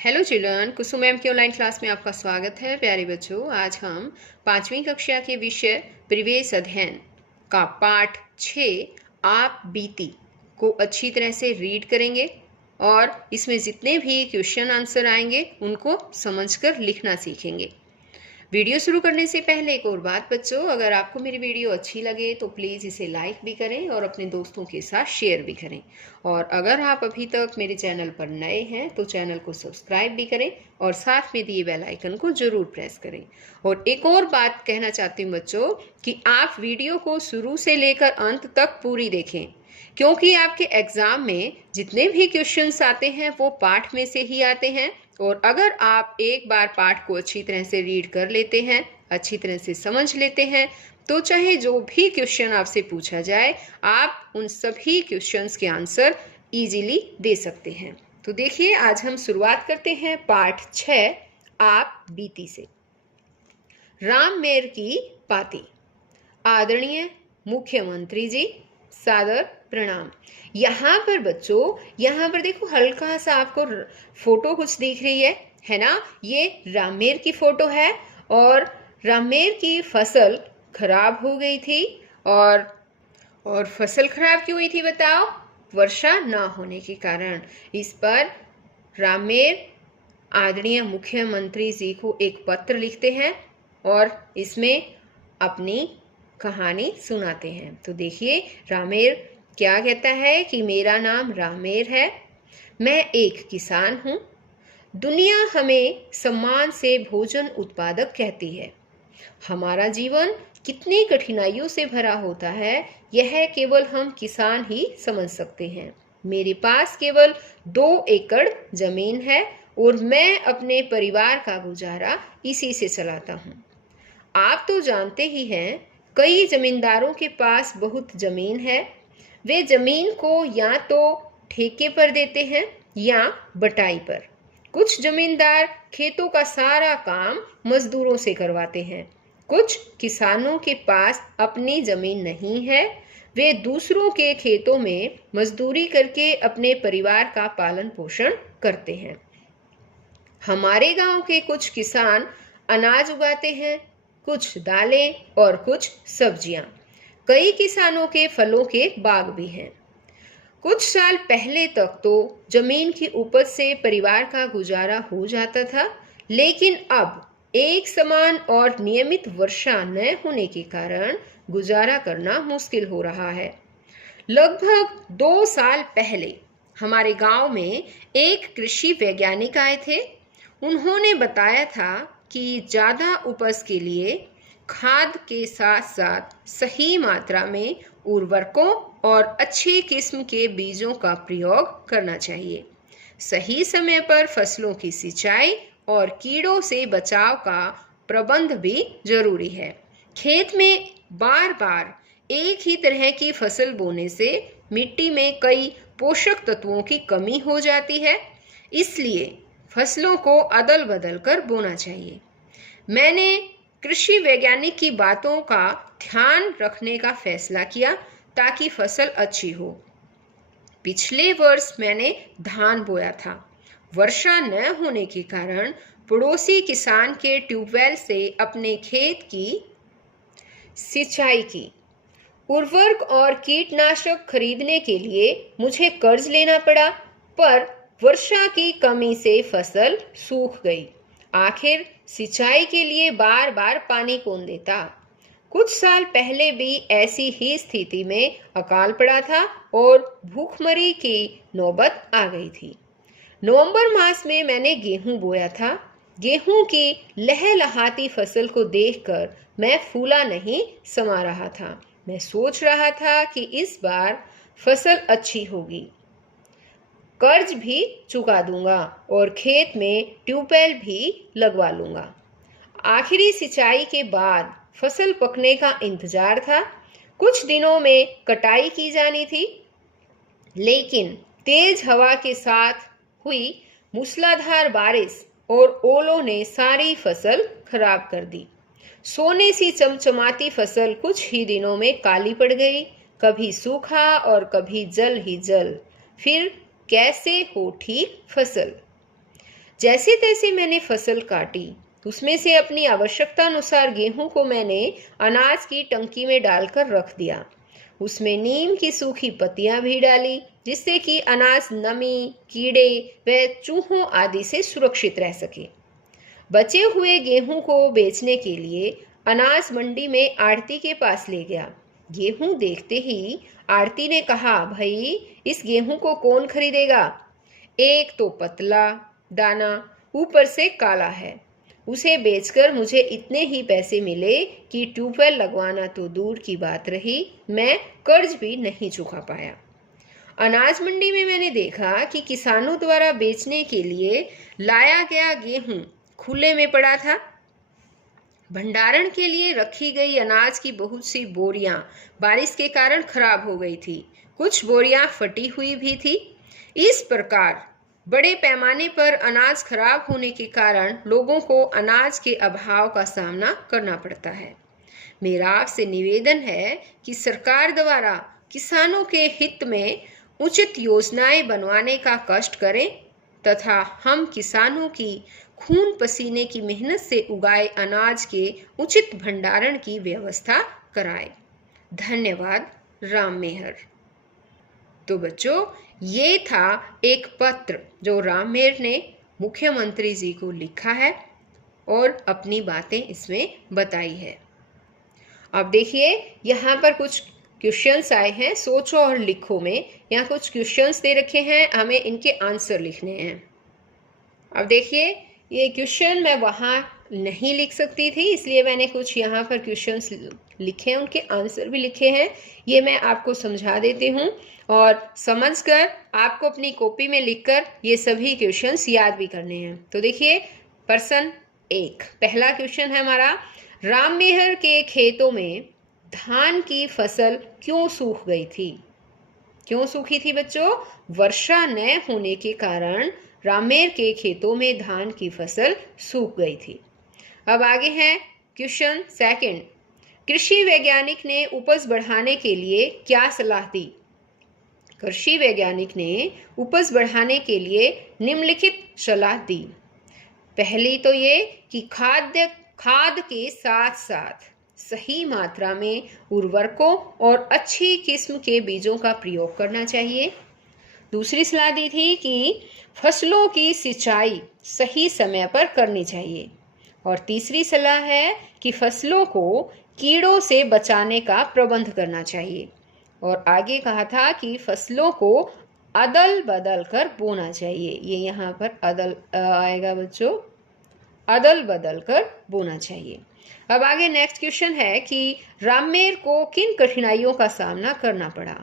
Hello children, कुसुम ma'am की online class में आपका स्वागत है। प्यारे बच्चों, आज हम 5वीं कक्षा के विषय परिवेश अध्ययन का पाठ 6 आप बीती को अच्छी तरह से रीड करेंगे और इसमें जितने भी क्वेश्चन आंसर आएंगे उनको समझकर लिखना सीखेंगे। वीडियो शुरू करने से पहले एक और बात बच्चों, अगर आपको मेरी वीडियो अच्छी लगे तो प्लीज़ इसे लाइक भी करें और अपने दोस्तों के साथ शेयर भी करें। और अगर आप अभी तक मेरे चैनल पर नए हैं तो चैनल को सब्सक्राइब भी करें और साथ में दिए बेल आइकन को ज़रूर प्रेस करें। और एक और बात कहना चाहती हूँ बच्चों कि आप वीडियो को शुरू से लेकर अंत तक पूरी देखें, क्योंकि आपके एग्ज़ाम में जितने भी क्वेश्चंस आते हैं वो पाठ में से ही आते हैं। और अगर आप एक बार पाठ को अच्छी तरह से रीड कर लेते हैं, अच्छी तरह से समझ लेते हैं, तो चाहे जो भी क्वेश्चन आपसे पूछा जाए आप उन सभी क्वेश्चंस के आंसर इजीली दे सकते हैं। तो देखिए, आज हम शुरुआत करते हैं पाठ 6 आप बीती से। राम मेर की पाती। आदरणीय मुख्यमंत्री जी, सादर प्रणाम। यहाँ पर बच्चों, यहाँ पर देखो हल्का सा आपको फोटो कुछ दिख रही है ना? ये रामेर की फोटो है और रामेर की फसल खराब हो गई थी। और फसल खराब क्यों हुई थी बताओ? वर्षा ना होने के कारण। इस पर रामेर आदरणीय मुख्यमंत्री जी को एक पत्र लिखते हैं और इसमें अपनी कहानी सुनाते हैं। तो देखिए, रामेर क्या कहता है कि मेरा नाम रामेर है, मैं एक किसान हूँ। दुनिया हमें सम्मान से भोजन उत्पादक कहती है। हमारा जीवन कितनी कठिनाइयों से भरा होता है, यह केवल हम किसान ही समझ सकते हैं। मेरे पास केवल 2 एकड़ जमीन है और मैं अपने परिवार का गुजारा इसी से चलाता हूँ। आप तो जानते ही हैं, कई जमींदारों के पास बहुत जमीन है। वे जमीन को या तो ठेके पर देते हैं या बटाई पर। कुछ जमींदार खेतों का सारा काम मजदूरों से करवाते हैं। कुछ किसानों के पास अपनी जमीन नहीं है, वे दूसरों के खेतों में मजदूरी करके अपने परिवार का पालन पोषण करते हैं। हमारे गांव के कुछ किसान अनाज उगाते हैं, कुछ दालें और कुछ सब्जियां। कई किसानों के फलों के बाग भी हैं। कुछ साल पहले तक तो जमीन की उपज से परिवार का गुजारा हो जाता था, लेकिन अब एक समान और नियमित वर्षा न होने के कारण गुजारा करना मुश्किल हो रहा है। लगभग 2 साल पहले हमारे गांव में एक कृषि वैज्ञानिक आए थे। उन्होंने बताया था कि ज़्यादा उपज के लिए खाद के साथ साथ सही मात्रा में उर्वरकों और अच्छी किस्म के बीजों का प्रयोग करना चाहिए। सही समय पर फसलों की सिंचाई और कीड़ों से बचाव का प्रबंध भी जरूरी है। खेत में बार बार एक ही तरह की फसल बोने से मिट्टी में कई पोषक तत्वों की कमी हो जाती है, इसलिए फसलों को अदल बदल कर बोना चाहिए। मैंने कृषि वैज्ञानिक की बातों का ध्यान रखने का फैसला किया ताकि फसल अच्छी हो। पिछले वर्ष मैंने धान बोया था। वर्षा न होने के कारण पड़ोसी किसान के ट्यूबवेल से अपने खेत की सिंचाई की। उर्वरक और कीटनाशक खरीदने के लिए मुझे कर्ज लेना पड़ा, पर वर्षा की कमी से फसल सूख गई। आखिर सिंचाई के लिए बार बार पानी कौन देता? कुछ साल पहले भी ऐसी ही स्थिति में अकाल पड़ा था और भूखमरी की नौबत आ गई थी। नवंबर मास में मैंने गेहूं बोया था। गेहूं की लहलहाती फसल को देखकर मैं फूला नहीं समा रहा था। मैं सोच रहा था कि इस बार फसल अच्छी होगी, कर्ज भी चुका दूंगा और खेत में ट्यूबवेल भी लगवा लूंगा। आखिरी सिंचाई के बाद फसल पकने का इंतजार था। कुछ दिनों में कटाई की जानी थी, लेकिन तेज हवा के साथ हुई मूसलाधार बारिश और ओलों ने सारी फसल खराब कर दी। सोने सी चमचमाती फसल कुछ ही दिनों में काली पड़ गई। कभी सूखा और कभी जल ही जल। फिर कैसे हो ठीक फसल? जैसे तैसे मैंने फसल काटी, उसमें से अपनी आवश्यकता अनुसार गेहूं को मैंने अनाज की टंकी में डालकर रख दिया। उसमें नीम की सूखी पत्तियां भी डाली, जिससे कि अनाज नमी, कीड़े व चूहों आदि से सुरक्षित रह सके। बचे हुए गेहूं को बेचने के लिए अनाज मंडी में आढ़ती के पास ले गया। गेहूं देखते ही आढ़ती ने कहा, भाई इस गेहूं को कौन खरीदेगा? एक तो पतला दाना, ऊपर से काला है। उसे बेचकर मुझे इतने ही पैसे मिले कि ट्यूबवेल लगवाना तो दूर की बात रही, मैं कर्ज भी नहीं चुका पाया। अनाज मंडी में मैंने देखा कि किसानों द्वारा बेचने के लिए लाया गया गेहूं खुले में पड़ा था। भंडारण के लिए रखी गई अनाज की बहुत सी बोरियां बारिश के कारण खराब हो गई थी। कुछ बोरियां फटी हुई भी थी। इस प्रकार बड़े पैमाने पर अनाज खराब होने के कारण लोगों को अनाज के अभाव का सामना करना पड़ता है। मेरा आपसे निवेदन है कि सरकार द्वारा किसानों के हित में उचित योजनाएं बनवाने का कष्ट करें तथा हम किसानों की खून पसीने की मेहनत से उगाए अनाज के उचित भंडारण की व्यवस्था कराएं। धन्यवाद। राम मेहर। तो बच्चों, ये था एक पत्र जो राम मेहर ने मुख्यमंत्री जी को लिखा है और अपनी बातें इसमें बताई है। अब देखिए, यहाँ पर कुछ क्वेश्चंस आए हैं सोचो और लिखो में। यहाँ कुछ क्वेश्चंस दे रखे हैं, हमें इनके आंसर लिखने हैं। अब देखिए, ये क्वेश्चन मैं वहाँ नहीं लिख सकती थी, इसलिए मैंने कुछ यहाँ पर क्वेश्चंस लिखे हैं, उनके आंसर भी लिखे हैं। ये मैं आपको समझा देती हूँ और समझकर आपको अपनी कॉपी में लिखकर ये सभी क्वेश्चंस याद भी करने हैं। तो देखिए, प्रश्न 1, पहला क्वेश्चन है हमारा, राम मेहर के खेतों में धान की फसल क्यों सूख गई थी? क्यों सूखी थी बच्चों? वर्षा न होने के कारण रामेर के खेतों में धान की फसल सूख गई थी। अब आगे है क्वेश्चन 2, कृषि वैज्ञानिक ने उपज बढ़ाने के लिए क्या सलाह दी? कृषि वैज्ञानिक ने उपज बढ़ाने के लिए निम्नलिखित सलाह दी। पहली तो ये कि खाद के साथ साथ सही मात्रा में उर्वरकों और अच्छी किस्म के बीजों का प्रयोग करना चाहिए। दूसरी सलाह दी थी कि फसलों की सिंचाई सही समय पर करनी चाहिए। और तीसरी सलाह है कि फसलों को कीड़ों से बचाने का प्रबंध करना चाहिए। और आगे कहा था कि फसलों को अदल बदल कर बोना चाहिए। ये यहाँ पर अदल आएगा बच्चों, अदल बदल कर बोना चाहिए। अब आगे नेक्स्ट क्वेश्चन है कि रामेर को किन कठिनाइयों का सामना करना पड़ा?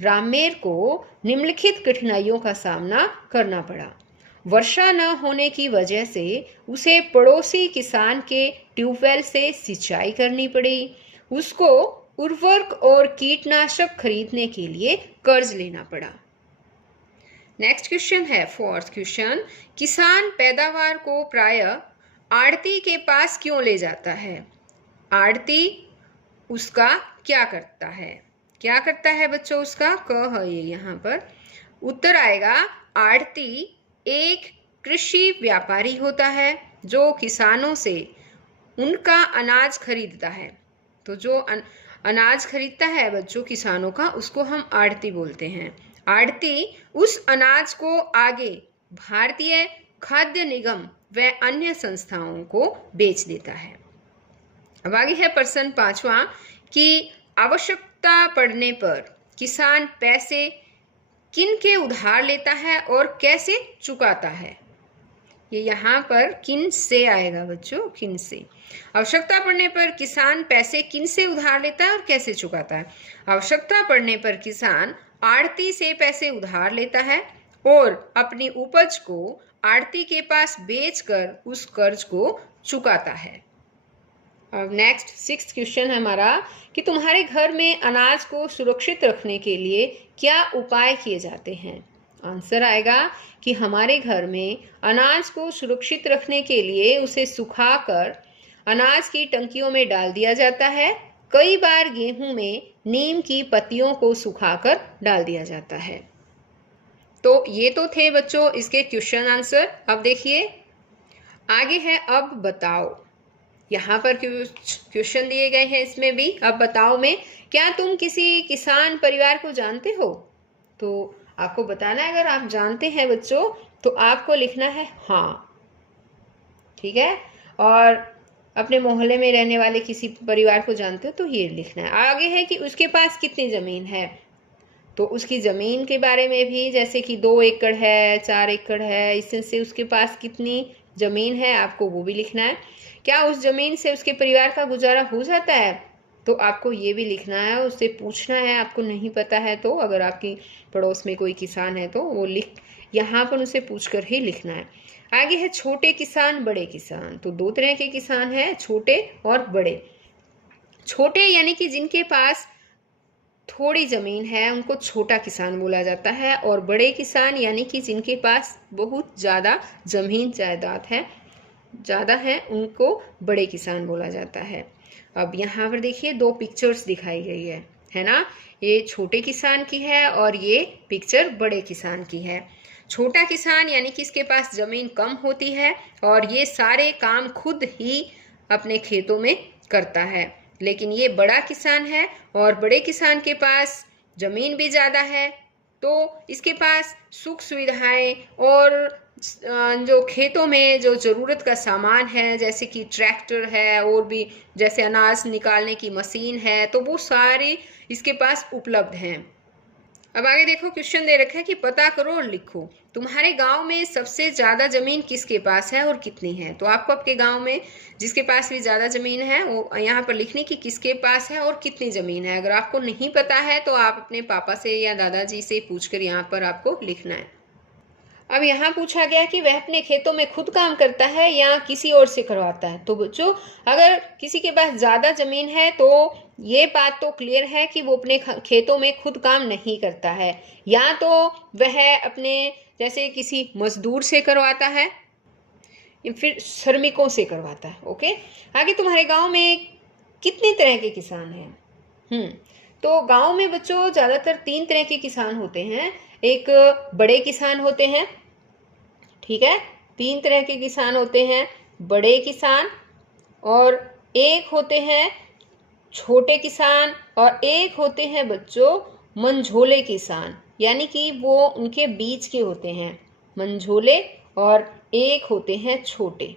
रामेर को निम्नलिखित कठिनाइयों का सामना करना पड़ा। वर्षा न होने की वजह से उसे पड़ोसी किसान के ट्यूबवेल से सिंचाई करनी पड़ी। उसको उर्वरक और कीटनाशक खरीदने के लिए कर्ज लेना पड़ा। नेक्स्ट क्वेश्चन है 4th क्वेश्चन, किसान पैदावार को प्रायः आढ़ती के पास क्यों ले जाता है? आढ़ती उसका क्या करता है? क्या करता है बच्चों उसका? क है ये यहाँ पर। उत्तर आएगा, आढ़ती एक कृषि व्यापारी होता है जो किसानों से उनका अनाज खरीदता है। तो जो अनाज खरीदता है बच्चों किसानों का, उसको हम आढ़ती बोलते हैं। आढ़ती उस अनाज को आगे भारतीय खाद्य निगम व अन्य संस्थाओं को बेच देता है। अब आगे है प्रश्न 5वां कि आवश्यकता पड़ने पर किसान पैसे किन के उधार लेता है और कैसे चुकाता है? ये यहाँ पर किन से आएगा बच्चों, किन से। आवश्यकता पड़ने पर किसान पैसे किन से उधार लेता है और कैसे चुकाता है? आवश्यकता पड़ने पर किसान आढ़ती से पैसे उधार लेता है और अपनी उपज को आढ़ती के पास बेचकर उस कर्ज को चुकाता है। अब नेक्स्ट 6th क्वेश्चन है हमारा कि तुम्हारे घर में अनाज को सुरक्षित रखने के लिए क्या उपाय किए जाते हैं? आंसर आएगा कि हमारे घर में अनाज को सुरक्षित रखने के लिए उसे सुखाकर अनाज की टंकियों में डाल दिया जाता है। कई बार गेहूं में नीम की पत्तियों को सुखाकर डाल दिया जाता है। तो ये तो थे बच्चों इसके क्वेश्चन आंसर। अब देखिए आगे है अब बताओ। यहाँ पर क्वेश्चन दिए गए हैं, इसमें भी अब बताओ में क्या तुम किसी किसान परिवार को जानते हो? तो आपको बताना है, अगर आप जानते हैं बच्चों तो आपको लिखना है हाँ, ठीक है। और अपने मोहल्ले में रहने वाले किसी परिवार को जानते हो तो ये लिखना है। आगे है कि उसके पास कितनी ज़मीन है, तो उसकी ज़मीन के बारे में भी, जैसे कि 2 एकड़ है, 4 एकड़ है, इससे उसके पास कितनी ज़मीन है आपको वो भी लिखना है। क्या उस ज़मीन से उसके परिवार का गुजारा हो जाता है, तो आपको ये भी लिखना है। उससे पूछना है, आपको नहीं पता है तो, अगर आपकी पड़ोस में कोई किसान है तो वो लिख, यहाँ पर उनसे पूछ कर ही लिखना है। आगे है छोटे किसान बड़े किसान। तो 2 तरह के किसान हैं, छोटे और बड़े। छोटे यानी कि जिनके पास थोड़ी ज़मीन है उनको छोटा किसान बोला जाता है, और बड़े किसान यानी कि जिनके पास बहुत ज़्यादा ज़मीन जायदाद है, ज़्यादा है, उनको बड़े किसान बोला जाता है। अब यहाँ पर देखिए 2 पिक्चर्स दिखाई गई है ना। ये छोटे किसान की है और ये पिक्चर बड़े किसान की है। छोटा किसान यानी कि इसके पास ज़मीन कम होती है और ये सारे काम खुद ही अपने खेतों में करता है। लेकिन ये बड़ा किसान है और बड़े किसान के पास ज़मीन भी ज़्यादा है, तो इसके पास सुख सुविधाएं और जो खेतों में जो ज़रूरत का सामान है, जैसे कि ट्रैक्टर है और भी जैसे अनाज निकालने की मशीन है, तो वो सारी इसके पास उपलब्ध हैं। अब आगे देखो, क्वेश्चन दे रखा है कि पता करो और लिखो, तुम्हारे गांव में सबसे ज़्यादा ज़मीन किसके पास है और कितनी है। तो आपको आपके गांव में जिसके पास भी ज़्यादा ज़मीन है वो यहाँ पर लिखनी कि किसके पास है और कितनी ज़मीन है। अगर आपको नहीं पता है तो आप अपने पापा से या दादाजी से पूछकर यहाँ पर आपको लिखना है। अब यहाँ पूछा गया कि वह अपने खेतों में खुद काम करता है या किसी और से करवाता है। तो बच्चों, अगर किसी के पास ज़्यादा ज़मीन है तो ये बात तो क्लियर है कि वो अपने खेतों में खुद काम नहीं करता है, या तो वह अपने जैसे किसी मजदूर से करवाता है या फिर श्रमिकों से करवाता है। ओके, आगे तुम्हारे गांव में कितने तरह के किसान हैं? तो गांव में बच्चों ज़्यादातर 3 तरह के किसान होते हैं। एक बड़े किसान होते हैं, ठीक है, 3 तरह के किसान होते हैं, बड़े किसान, और एक होते हैं छोटे किसान, और एक होते हैं बच्चों मंझोले किसान, यानी कि वो उनके बीच के होते हैं, मंझोले, और एक होते हैं छोटे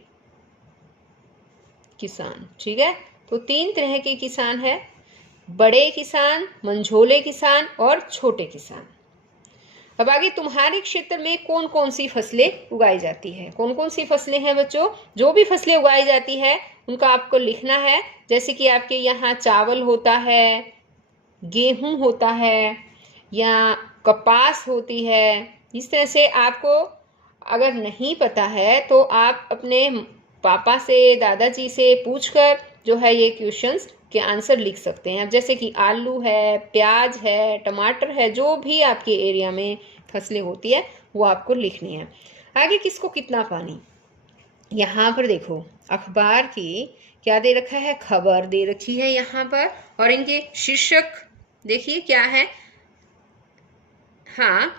किसान, ठीक है। तो 3 तरह के किसान है, बड़े किसान, मंझोले किसान और छोटे किसान। अब आगे, तुम्हारे क्षेत्र में कौन कौन सी फसलें उगाई जाती है? कौन कौन सी फसलें हैं बच्चों? जो भी फसलें उगाई जाती है उनका आपको लिखना है। जैसे कि आपके यहाँ चावल होता है, गेहूं होता है, या कपास होती है। इस तरह से आपको अगर नहीं पता है तो आप अपने पापा से, दादाजी से पूछकर जो है ये क्वेश्चंस के आंसर लिख सकते हैं। अब जैसे कि आलू है, प्याज है, टमाटर है, जो भी आपके एरिया में फसलें होती है वो आपको लिखनी है। आगे, किसको कितना पानी? यहाँ पर देखो, अखबार की क्या दे रखा है, खबर दे रखी है यहाँ पर, और इनके शीर्षक देखिए क्या है। हाँ,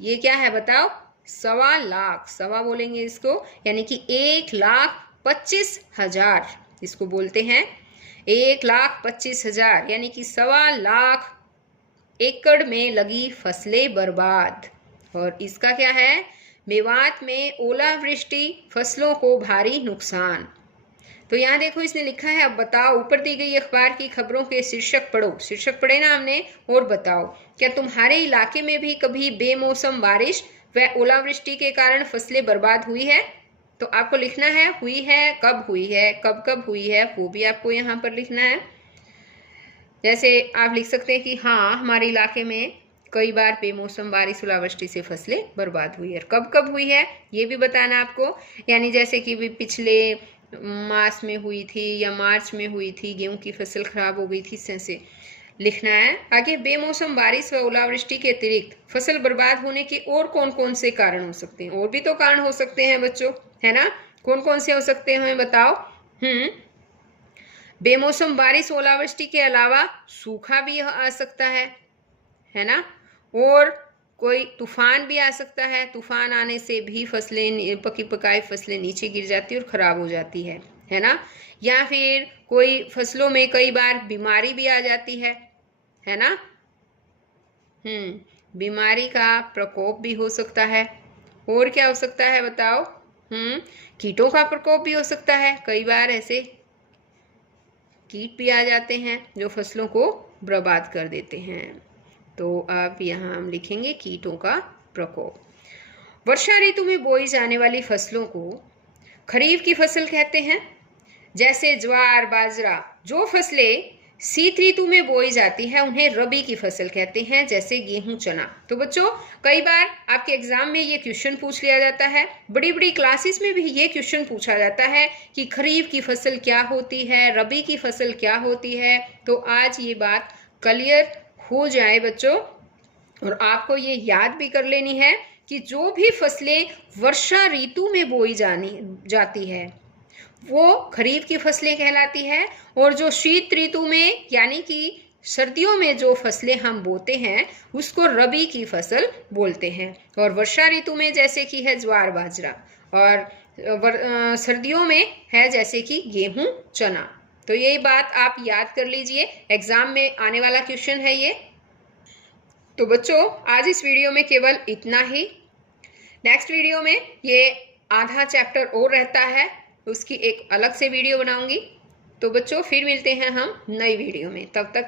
ये क्या है बताओ? 1.25 लाख, सवा बोलेंगे इसको, यानी कि 1,25,000 इसको बोलते हैं। 1,25,000 यानी कि 1.25 लाख एकड़ में लगी फसलें बर्बाद। और इसका क्या है? मेवात में ओलावृष्टि, फसलों को भारी नुकसान। तो यहाँ देखो इसने लिखा है अब बताओ, ऊपर दी गई अखबार की खबरों के शीर्षक पढ़ो। शीर्षक पढ़े ना हमने, और बताओ क्या तुम्हारे इलाके में भी कभी बेमौसम बारिश व ओलावृष्टि के कारण फसलें बर्बाद हुई है? तो आपको लिखना है हुई है, कब हुई है, कब कब हुई है, वो भी आपको यहाँ पर लिखना है। जैसे आप लिख सकते हैं कि हाँ, हमारे इलाके में कई बार बेमौसम बारिश ओलावृष्टि से फसलें बर्बाद हुई है। कब कब हुई है ये भी बताना आपको, यानी जैसे कि भी पिछले मार्च में हुई थी या मार्च में हुई थी, गेहूं की फसल खराब हो गई थी, इस तरह से लिखना है। आगे, बेमौसम बारिश व ओलावृष्टि के अतिरिक्त फसल बर्बाद होने के और कौन कौन से कारण हो सकते हैं? और भी तो कारण हो सकते हैं बच्चों, है ना। कौन कौन से हो सकते हैं हमें बताओ? बेमौसम बारिश ओलावृष्टि के अलावा सूखा भी आ सकता है ना। और कोई तूफान भी आ सकता है, तूफान आने से भी फसलें, पकी पकाई फसलें नीचे गिर जाती है और खराब हो जाती है ना। या फिर कोई फसलों में कई बार बीमारी भी आ जाती है ना। बीमारी का प्रकोप भी हो सकता है। और क्या हो सकता है बताओ? कीटों का प्रकोप भी हो सकता है। कई बार ऐसे कीट भी आ जाते हैं जो फसलों को बर्बाद कर देते हैं। तो अब यहाँ हम लिखेंगे कीटों का प्रकोप। वर्षा ऋतु में बोई जाने वाली फसलों को खरीफ की फसल कहते हैं। जैसे ज्वार, बाजरा, जो फसलें शीत ऋतु में बोई जाती है उन्हें रबी की फसल कहते हैं, जैसे गेहूं, चना। तो बच्चों, कई बार आपके एग्जाम में ये क्वेश्चन पूछ लिया जाता है, बड़ी बड़ी क्लासेस में भी ये क्वेश्चन पूछा जाता है कि खरीफ की फसल क्या होती है, रबी की फसल क्या होती है। तो आज ये बात क्लियर हो जाए बच्चों, और आपको ये याद भी कर लेनी है कि जो भी फसलें वर्षा ऋतु में बोई जाती है वो खरीफ की फसलें कहलाती है, और जो शीत ऋतु में यानी कि सर्दियों में जो फसलें हम बोते हैं उसको रबी की फसल बोलते हैं। और वर्षा ऋतु में जैसे कि है ज्वार, बाजरा, और सर्दियों में है जैसे कि गेहूं, चना। तो यही बात आप याद कर लीजिए, एग्जाम में आने वाला क्वेश्चन है ये। तो बच्चों, आज इस वीडियो में केवल इतना ही। नेक्स्ट वीडियो में ये आधा चैप्टर और रहता है, उसकी एक अलग से वीडियो बनाऊंगी। तो बच्चों, फिर मिलते हैं हम नई वीडियो में। तब तक